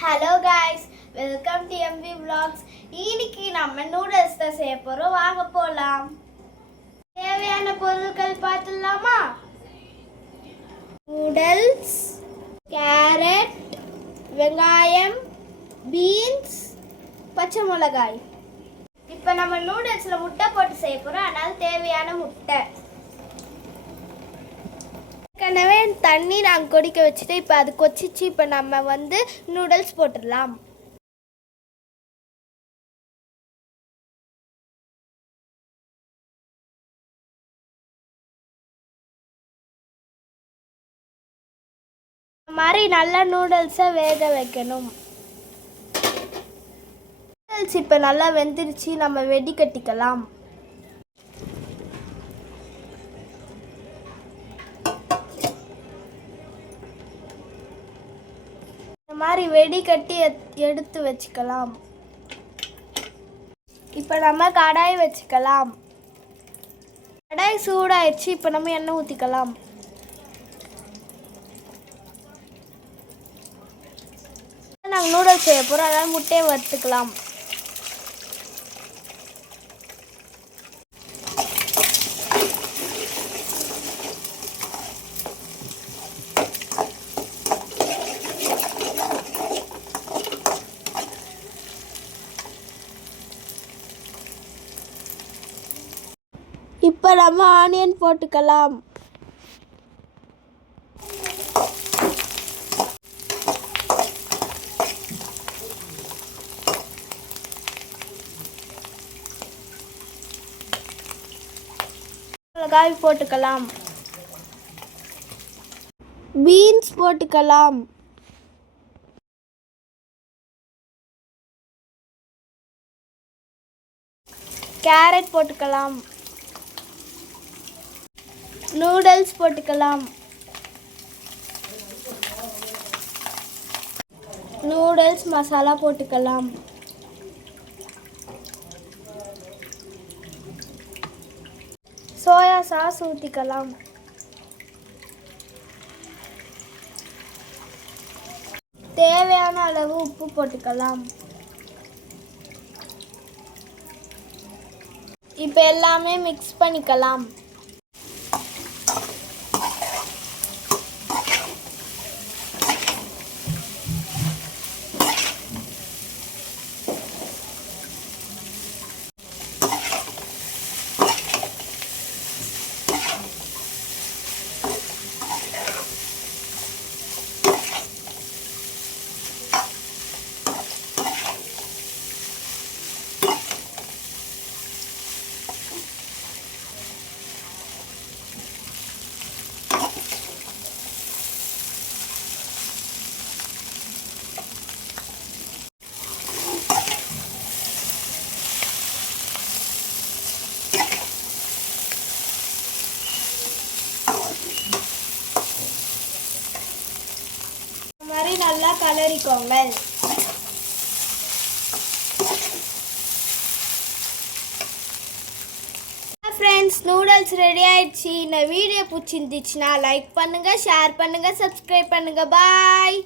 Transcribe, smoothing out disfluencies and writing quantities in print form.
Hello guys, welcome to MV vlogs. இன்னைக்கு நம்ம noodles தான் செய்ய போறோம். வாங்க போலாம். தேவையான பொருட்கள் பார்த்துடலாமா? நூடுல்ஸ், கேரட், வெங்காயம், பீன்ஸ், பச்சை மிளகாய். இப்போ நம்ம நூடுல்ஸ்ல முட்டை போட்டு செய்ய போறோம். அதனால தேவையான முட்டை. ஏற்கனவே தண்ணி நாங்கள் கொதிக்க வச்சுட்டு இப்போ அது கொச்சிச்சு. இப்போ நம்ம நூடுல்ஸ் போட்டுடலாம். இந்த மாதிரி நல்லா நூடுல்ஸை வேக வைக்கணும். நூடுல்ஸ் இப்போ நல்லா வெந்துருச்சு. நம்ம வெடி கட்டிக்கலாம். இந்த மாதிரி வெடி கட்டி எடுத்து வச்சுக்கலாம். இப்போ நம்ம கடாய் வச்சுக்கலாம். கடாய் சூடாயிடுச்சு. இப்போ நம்ம எண்ணெய் ஊற்றிக்கலாம். நாங்கள் நூடுல்ஸ் செய்ய போகிறோம். அதனால் முட்டையை வறுத்துக்கலாம். இப்போ நம்ம ஆனியன் போட்டுக்கலாம். மிளகாய் போட்டுக்கலாம். பீன்ஸ் போட்டுக்கலாம். கேரட் போட்டுக்கலாம். நூடுல்ஸ் போட்டுக்கலாம். நூடுல்ஸ் மசாலா போட்டுக்கலாம். சோயா சாஸ் ஊற்றிக்கலாம். தேவையான அளவு உப்பு போட்டுக்கலாம். இப்போ எல்லாமே மிக்ஸ் பண்ணிக்கலாம். மாதிரி நல்லா கலரிக்கோங்க. ஃப்ரெண்ட்ஸ், நூடுல்ஸ் ரெடி ஆயிடுச்சு. இந்த வீடியோ பிடிச்சிருந்துச்சுன்னா லைக் பண்ணுங்க, ஷேர் பண்ணுங்க, சப்ஸ்கிரைப் பண்ணுங்க. பாய்.